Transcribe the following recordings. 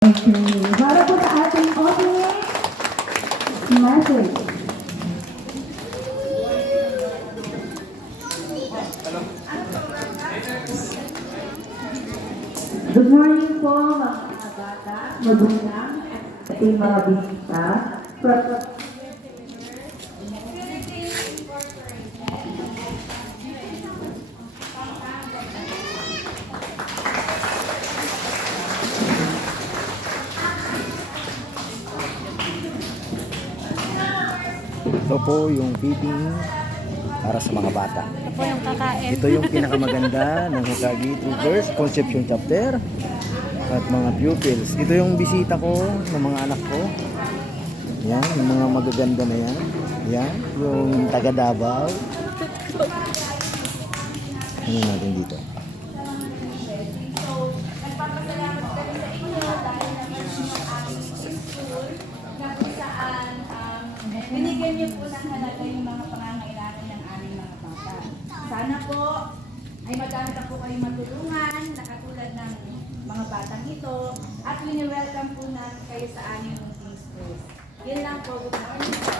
Okay, para po sa ating opening message. Good morning po mga bata, magulang, at ating mga bisita. Ito po yung feeding para sa mga bata. Ito po yung kakain. Ito yung pinakamaganda ng Hokage Troopers Conception Chapter at mga pupils. Ito yung bisita ko ng mga anak ko. Yan, yung mga magaganda na yan. Yan, yung taga Davao. Ano natin dito? Nagpapasalamat kami sa inyo dahil naman sa aming school na kung saan binigyan niyo po ng halaga yung mga pangangailangan ng aming mga bata. Sana po ay madami na po kayong matulungan na katulad ng mga batang ito at wini-welcome po natin kayo sa aming munting school. Yun lang po. Good morning po.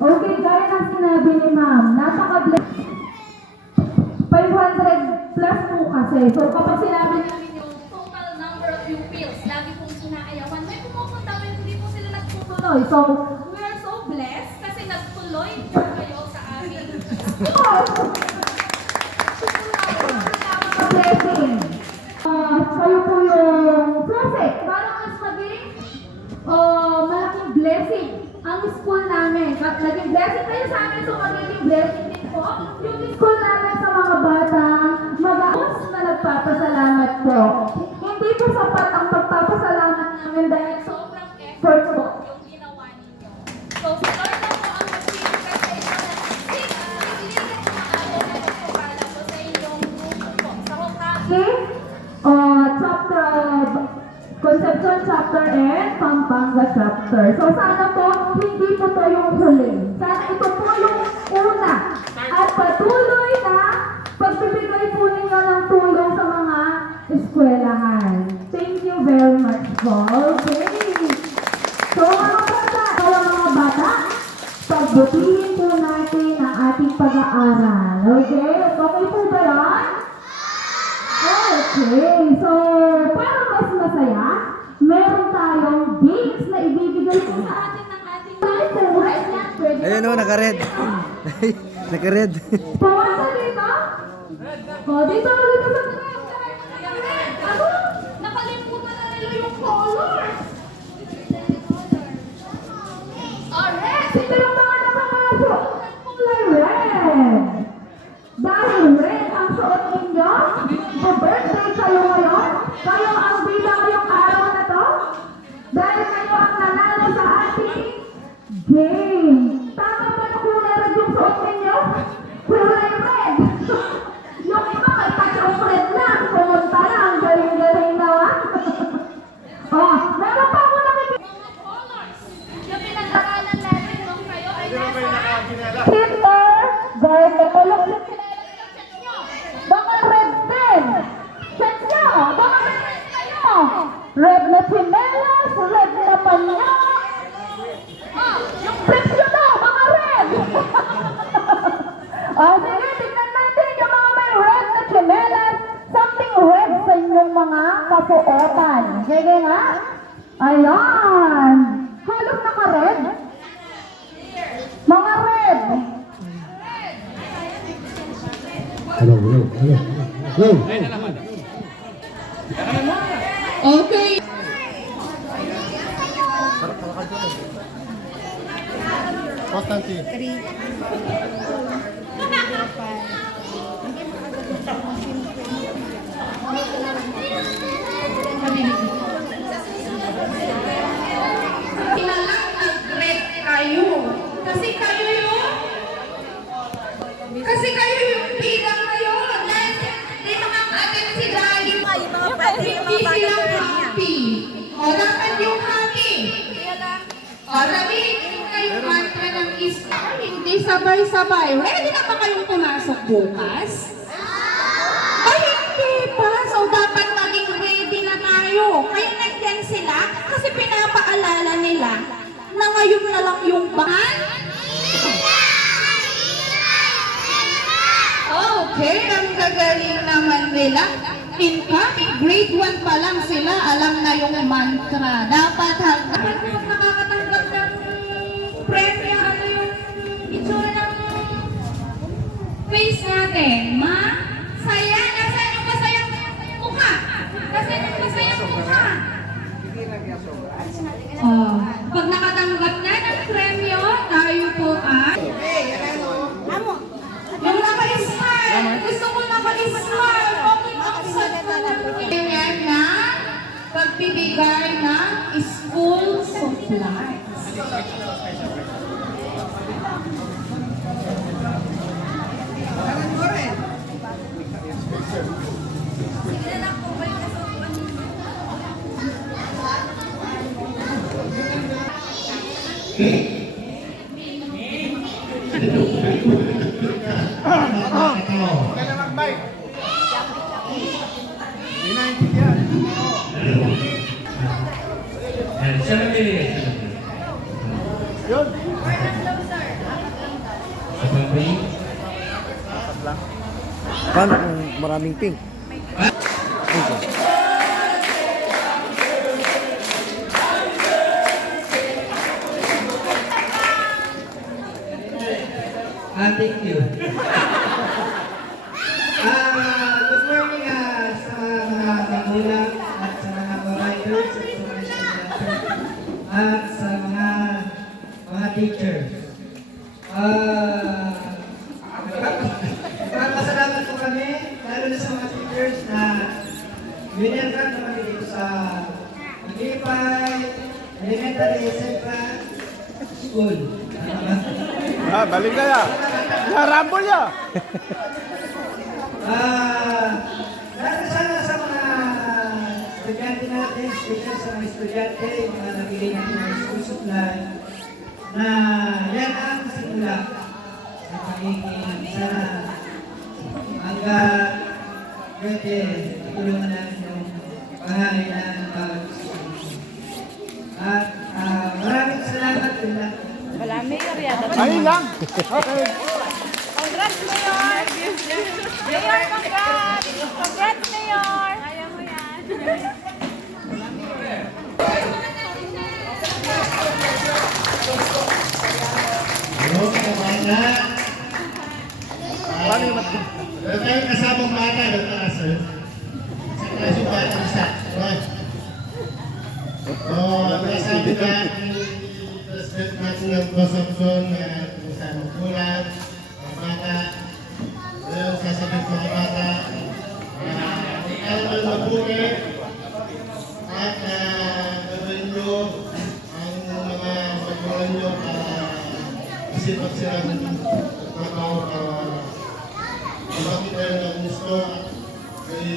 Okay, gaya ng sinabi ni ma'am, napaka-bless. 500 plus po kasi. So kapag sinabi namin yung total number of pupils. Lagi pong inaayawan. May pumupunta, may hindi po sila nagtutuloy. so, We are so blessed kasi nagtuloy po kayo sa amin. blessing. Kayo po yung prophet. Parang mas maging malaking blessing ang school namin. Naging blessing kayo sa amin, so magiging blessing din po yung school namin sa mga bata. Mag-aos na nagpapasalamat po. Hindi po sapat ang pagpapasalamat namin dahil Sobrang effort po. yung ginawa ninyo. So, si Lord na po ang mag-feedback sa inyo na hindi na umaabot na magpapala po sa inyong grupo po. Sa Hokage. Conception chapter and Pampanga chapter. So sana po, hindi po to yung huli. Sana ito po yung una. At patuloy na pagbibigay po ninyo ng tulong sa mga eskwelahan. Thank you very much po. Okay. So mga bata, pagbutihin po natin ang ating pag-aaral. Okay? Okay po ba yan? Okay, so para mas masaya, meron tayong games na ibibigay po sa atin ng ating favorite na pwede. Ayun o, naka-red. Naka-red. Pawasa dito? O, dito sa Ako, nakalimutan na nila yung colors. Alright. Sino yung mga nakapasok ng kulay red? Dahil red ang suot ninyo, birthday kayo ngayon, kayo ang bilang ngayong araw na to, dahil kayo ang nanalo sa ating game. Tama ba na kulay red yung suot ninyo? Kulay red! Yung iba may pa-chocolate lang, pumunta lang, galing-galing na ah. Oh, meron pa ako nakikita. Mga colors na pinag-aralan natin nung kayo ay nasa Hitler, dahil nakulong si check nyo. mga red din. Check nyo, mga red kayo. Red na chinelas, red na panya. Yung presyo daw, mga red. Sige, tignan natin yung mga may red na chinelas. Something red sa inyong mga kasuotan. Sige nga. Ayan. Halos naka-red. Mga red. Hello. Okay. Constantly. Kasi kayo yung bilang ngayon. Dito ang atin si Daddy. Hindi sila happy. O, dapat yung happy. O, sabihin kayo mantra ng Islam. Hindi sabay-sabay. Ready na ba kayong pumasok bukas? Ay, hindi pa. So, dapat maging ready na tayo. Kaya nandyan sila kasi pinapaalala nila na ngayon na lang yung ban. Okay, ang gagaling naman nila. In fact, grade 1 pa lang sila, alam na yung mantra. Dapat hanggang nakakatanggap ng premyo, ano yung itsura ng face natin. Saya? Nasaan yung masayang mukha? Nasaan yung masayang mukha? Oh, pag nakatanggap na ng premyo, tayo po ay... Yung naka-smile! Gusto ko naka-smile! Okay, aksan ka na. Yan na, pagbibigay ng school supplies. Paano kung maraming pink? Okay. Thank you. Good morning sa mga magulang at sa mga providers at sa mga estudyante at sa mga teachers. Pasalamat po kami, lalo na sa mga teachers na winelcome naman dito sa Magipay Elementary Central School. Balik na ya. Narambol ya. Lalo sana sa mga estudyante natin, special sa mga estudyante, yung mga nabili natin ng school supply, na yan ang simula sa pagiging sana hanggang pwede tulungan natin yung pangangailangan ng bawat estudyante. At maraming salamat din lang. Ayun lang. Okay. Congrats, Mayor! Mayor, congrats! Congrats, Mayor! Kaya mo yan. Hello, mga bata. Meron tayong kasamang bata, Dr. Sir. Sa klaseng bata isa. Nasabi na President natin ng Consumption na kung saan magkulang, mga bata. Ngayon, sasabihin ko mga bata, kailangan mabuti at gawin nyo ang mga magulang nyo isipag sila ng trabaho para bakit tayo ng gusto at may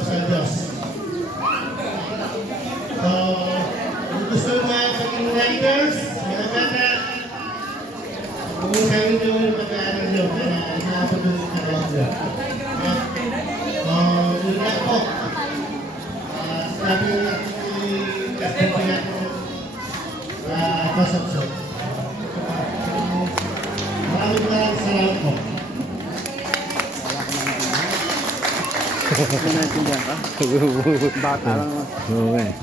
sa Diyos. So, kung gusto mga paging writers, mga bata, kung sabi nyo yung pag-aaral nyo, kaya inaabot yung karawag nyo. Yun lang po. Sabi nyo si Castel Piñato sa Consumption. Maraming salamat po. Naintindihan ka? Bata lang. Oo nga eh.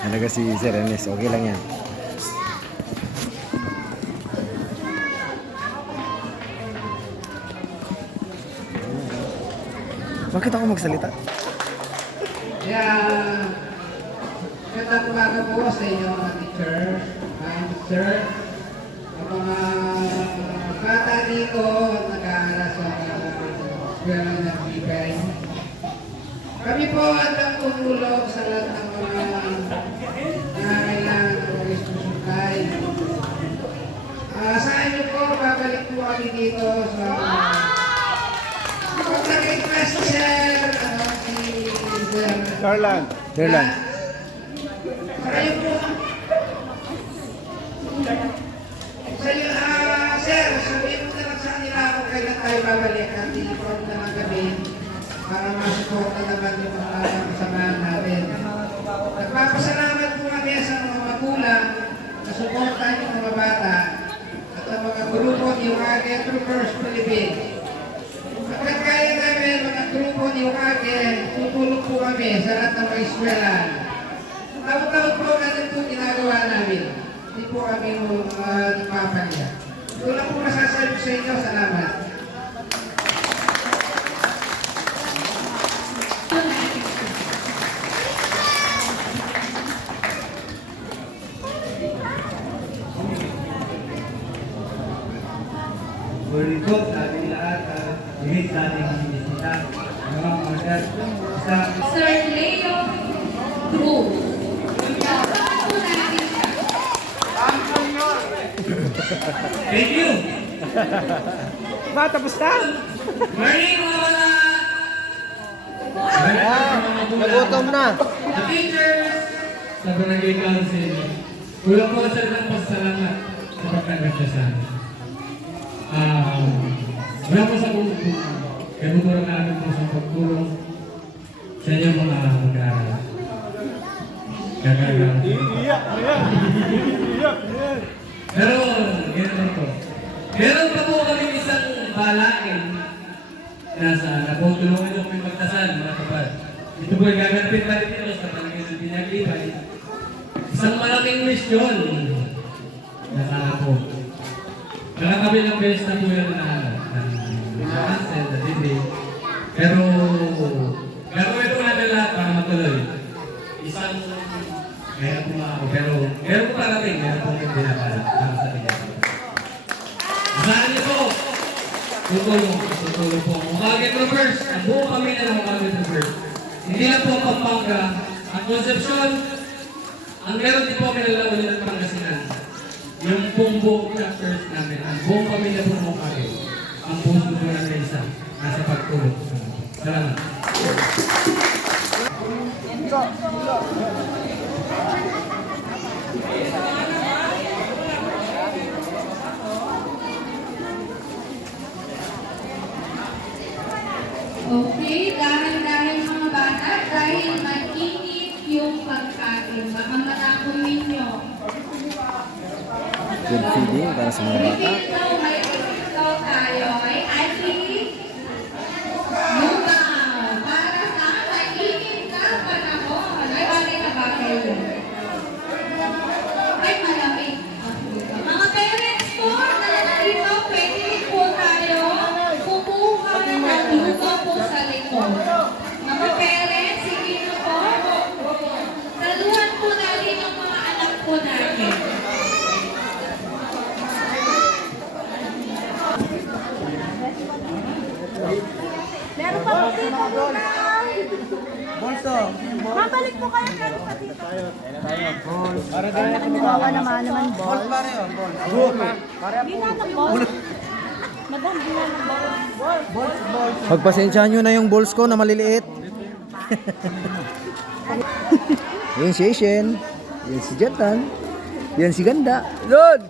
Talaga si Sir Ernest, okay lang yan. Bakit ako magsalita? Kaya, magandang umaga po sa inyo mga teachers, teacher, ang mga bata dito at nag-aaral sa eskwela ng Bibay. Kami po at ang tumulong sa lahat ng mga nangangailangan ng mga supply. Sa inyo po, babalik po kami dito sa pag-request si Sir, si Sir Darlan. Darlan. Kayo po. Sa iyo, tayo babalik at i-inform naman kami para masuporta naman yung mga kasamahan natin. Nagpapasalamat po kami sa mga magulang na suportahan yung mga bata at ang mga grupo ni Uage Troopers Philippines. Kapag kaya namin mga grupo ni Uage, tutulong po kami sa lahat ng mga eskwela. Taon-taon po natin ito ginagawa namin. Hindi po kami nagpapalya. Ito lang po masasabi sa inyo. Salamat. Muli po sa ating lahat, higit sa ating bisita, mga order, sa Sir Leo Cruz. Welcome po natin siya. thank you! Tapos na? Morning mga mga! Nagutom na. The teachers! Sa Barangay Council, kulang po sa ng pasalamat sa pagtanggap niya sa amin. Wala po sa buong po. Kaya buturo namin po sa pagtulong sa inyong mga mag-aaral. Gagagawa. Pero, ganito po. Meron pa po kami isang balakin na po tulungan nyo kami magdasal, mga kapad. Ito po ay gaganapin pa rin ito sa Barangay ng Pinaglibay. Isang malaking misyon na sana po. Nakakabilang beses na po yan na cancel, na delay. Pero, gagawin po natin lahat para matuloy. Isang, meron po mga ako, pero meron po parating, meron po yung binabala para sa tingin. Asahan niyo po, tutulong po. Umaga Troopers, ang buong pamilya ng Umaga Troopers. Hindi lang po Pampanga, ang Concepcion, ang meron din po kinalaman ng Pangasinan. Yung buong chapters namin, ang buong pamilya po ng Umaga, ang puso po na isa, nasa pagtulong. Salamat. Okay, dahil mga bata, dahil mainit yung pagkain, baka matapon ninyo. Good feeding para sa mga bata. Repeat daw, may repeat daw tayo. Ay, Ati, lumaw. Para sa mainit na panahon. Ay, bagay na ba kayo? Ay, malamig. Mga parents po, dito, pwede rin po tayo kumuha ng luto po sa likod. Mga parents, sige na po. Saluhan po natin yung mga anak po natin. Meron pa po dito muna. Mabalik po kayo meron pa dito. Kawawa naman ball. Ginanap ball. Madam, ginanap ball. Pagpasensyahan nyo na yung balls ko na maliliit. Yan si Asian. Yan si Jatan. Yan si Ganda. Lord!